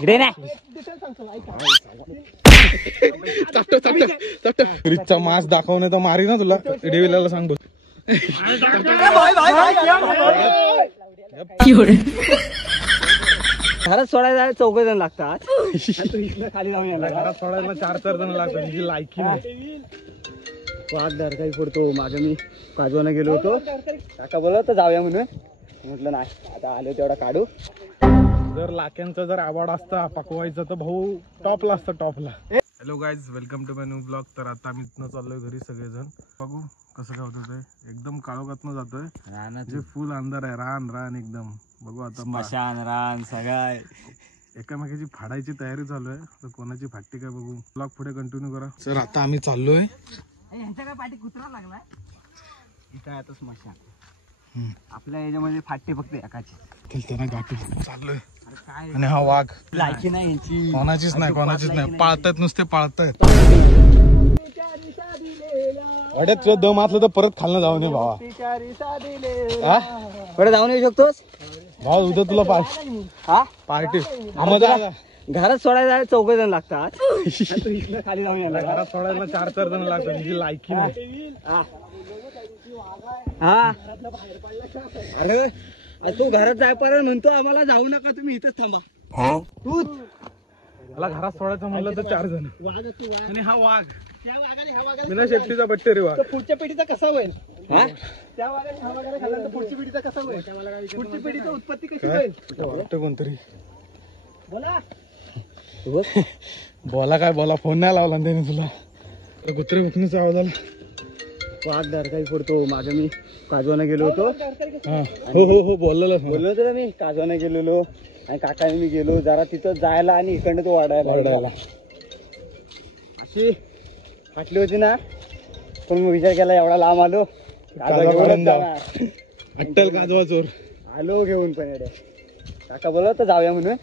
इकडे नाही फ्रीजचा मास दाखवणे तर मारी ना तुला डेविलाला सांग बघ. घरात सोडायला 4 जण लागतात. खाली जाऊन घरात सोडायला 4 जण लागतात. तुझी लायकी नाही. वाघ डरकाळी फोडतो. मागे मी काजवाना गेलो होतो. काका बोलत तर जाऊया म्हणून म्हटलं नाही आता आलो तेवढा काढू. जर लाक्यांचा जर आवड असता पकवायचा तर भाऊ टॉपला असतं टॉपला. Hello guys, welcome to my new blog. तर आता आम्ही इथनं चाललोय घरी सगळेजण. बघू कसं काय होतं ते. एकदम काळोखातनं जातोय. रानाचे फुल अंधार आहे. रान एकदम. बघू आता मशान रान सगळं एकामेकाची फाडायची तयारी चालू आहे. तर कोणाची फाटते काय बघू. ब्लॉग पुढे कंटिन्यू करा. सर आता आम्ही चाललोय. यांच्या काय पाठी कुत्रा लागलाय इथं आता स्मशान. आपल्या याच्यामध्ये फाटते फक्त एकाची. त्यांना गाठी चाललोय. आणि हा वाघ लायकी नाही यांची. कोणाचीच नाही. पाळतायत नुसते पाळतायत. अडे तुझं दम आतलं तर परत खालनं जाऊ नये भावा. पुढे जाऊन येऊ शकतोस भाऊ उद्या तुला पार्टी. घरात सोडायला 4 जण लागतात. खाली जाऊन घरात सोडायला 4 जण लागतात. तुझी लायकी नाही. हा अरे तू घरात जायपर्यंत म्हणतो आम्हाला जाऊ नका तुम्ही इथंच थांबा. तू मला घरात सोडायचं म्हणलं तर 4 जण. आणि हा वाघ बिना शेपटीचा बट्टे रे वाघ. पुढच्या पिढीचा कसा होईल. त्या वाघाने हा वाघाला खाल्ला तर पुढची पिढीचा कसा होईल. पुढची पिढीची उत्पत्ती कशी होईल. वाटतं कोणतरी बोला बोला काय बोला. फोन नाही लावला त्याने तुला. कुत्रे भुकणीचा आवाज आला. वाघ डरकाळी फोडतो. मागे मी काजवाना गेलो होतो. हो बोललो होतो ना मी. काजवाना गेलेलो आणि काकाने मी गेलो जरा तिथं जायला आणि इकडनं तो वाढायला अशी फाटली होती ना. पण मी विचार केला एवढा लांब आलो अट्टल काजवा चोर आलो घेऊन. पण एवढे काका बोलत तर जाऊया म्हणून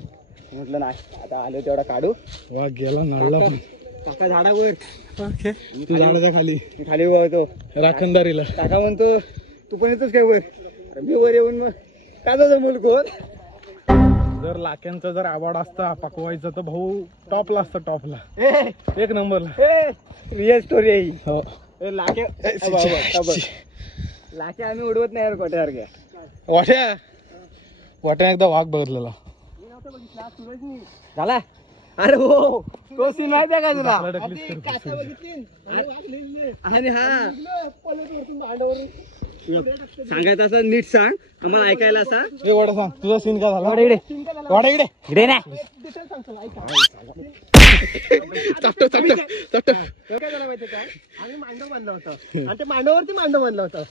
म्हटलं नाही आता आलो तेवढा काढू. वाघ गेला नळला. काका झाडावर तू झाडाच्या खाली खाली उभा होतो राखणदारीला. काका म्हणतो तू पण येतोस काय वर. मी वर येऊन मग काजवाचा मूल कोण. जर लाक्यांचा जर आवड असता पकवायचा तर भाऊ टॉपला असतं टॉपला. एक नंबरला. रिअल स्टोरी आहे ही. हो लाखे आम्ही उडवत नाही कोट्यासारख्या. वाट्या एकदा वाघ बघितलेला झाला. अरे हो तो सीन माहिती आहे का तुला. आणि हा सांगायचं असं नीट सांग आम्हाला ऐकायला असा. वाडा सांग तुझा सीन काय झाला. वाडा इकडे नाही. काय झालं माहितीये काय. आम्ही मांडव बांधला होता आणि ते मांडवावरती मांडव बांधला होता.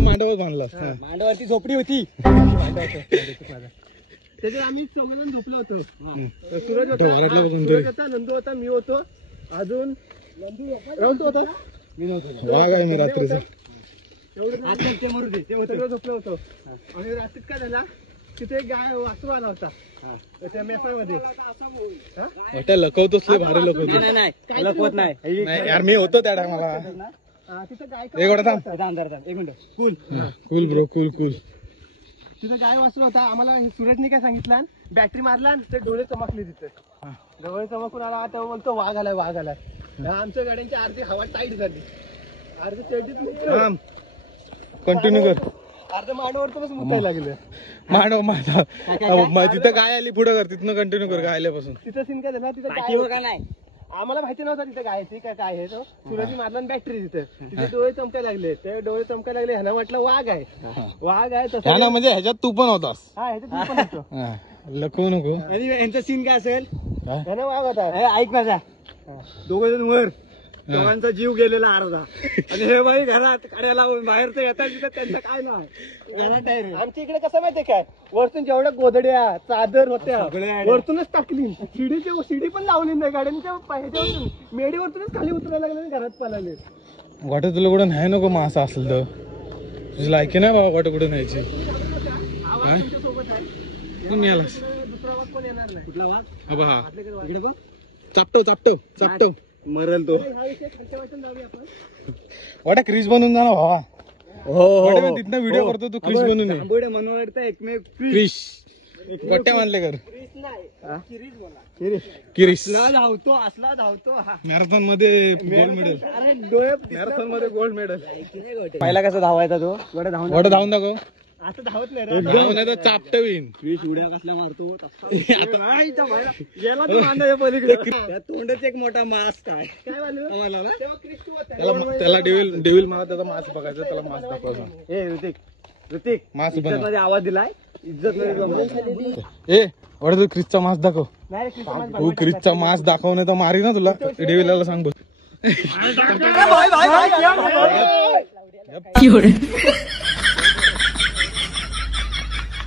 मांडव बांधला. मांडवावरती झोपडी होती. त्याच्यात आम्ही 4 जण झोपलो होतो. सूरज होता, नंदू होता, मी होतो, अजून राहुल होता. मी रात्रीचा झोपलो होतो. आणि रात्रीत काय झाला तिथे एक गाय वासरू आला होता त्या मेसामध्ये. लकवतोच भारी लकवतो. नाही लकवत नाही यार मी होतो त्या टायमाला. तिथं गाय एक मिनिट कूल ब्रो कूल. तिथं गाय वासरू होता. आम्हाला सूरजने काय सांगितलं बॅटरी मारला ते डोळे चमकले. तिथे डोळे चमकून आला तेव्हा बोलतो वाघ आलाय. आमच्या गाड्यांची अर्धी हवा टाईट झाली. अर्धी चढीत कंटिन्यू कर. अर्ध मांडवर तर मुतायला लागले. मांडव तिथं गाय आली पुढे कर. तिथनं कंटिन्यू कर. गायल्यापासून तिथं सीन काय झाला. तिथं नाही आम्हाला माहिती नव्हता तिथं गायची काय आहे. तो सूरजने मारला बॅटरी तिथे डोळे चमकायला लागले. ते डोळे चमकायला लागले. ह्याला म्हटलं वाघ आहे तसं. म्हणजे ह्याच्यात तू पण होतास. हा ह्याच्यात तू पण होतो. लकवू नको. आणि यांचा सीन काय असेल. ह्यानं वाघ होता. ऐक माझा. 2 जण वर. दोघांचा जीव गेलेला अर्धा. आणि हे बाई घरात काड्या लावून बाहेर तर येतात तिथं त्यांचं काय नाही. आमच्या इकडे कसं माहितीये काय वरतून जेवढ्या गोधड्या चादर होत्या वरतूनच टाकली. शिडी पण लावली नाही. गाड्यांच्या ह्याच्यावरून मेडीवरतूनच खाली उतरायला लागले. घरात पळाले. वाटत तुला कुठं नाही नको मग असं असेल तर. तुझी लायकी नाही बाबा वाटत कुठं न्यायची. मी आलास दुसरा वाघ पण येणार नाही. कुठला वाघ हा इकडे बघ. चापटव मरल तो. वाटा क्रिश बनून जा ना भावा. हो तिथनं व्हिडिओ करतो तू. क्रिश बनून मनोहरचा एकमेव क्रिश गोट्या मानले कर किरीस किरीस असला धावतो मॅरेथॉन मध्ये गोल्ड मेडल अरे डोळे मॅरेथॉन मध्ये गोल्ड मेडल पहिला कसा धावायचा तो गोट्या धावून गोट्या धावून दाखव आता धावत नाही रे धावून नाही तर चापटवीन वीस उड्या कसल्या मारतो गेला तो मांडाच्या पलीकडे तोंडच एक मोठा मास्क आहे त्याला डेविल मला त्याचा मास बघायचा त्याला मास दाखवायचा ए ऋतिक मास मध्ये आवाज दिलाय इज्जत मध्ये ए वडे तू क्रिसचा मास दाखव तू क्रिसचा मास दाखव नाही तर मारी ना तुला डेविलला सांग बस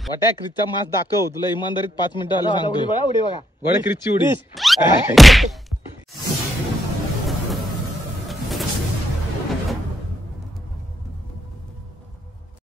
वाट्या क्रिसचा मास दाखव तुला इमानदारीत 5 मिनिटं आले सांगतो उडी बघा वडे क्रिसची उडी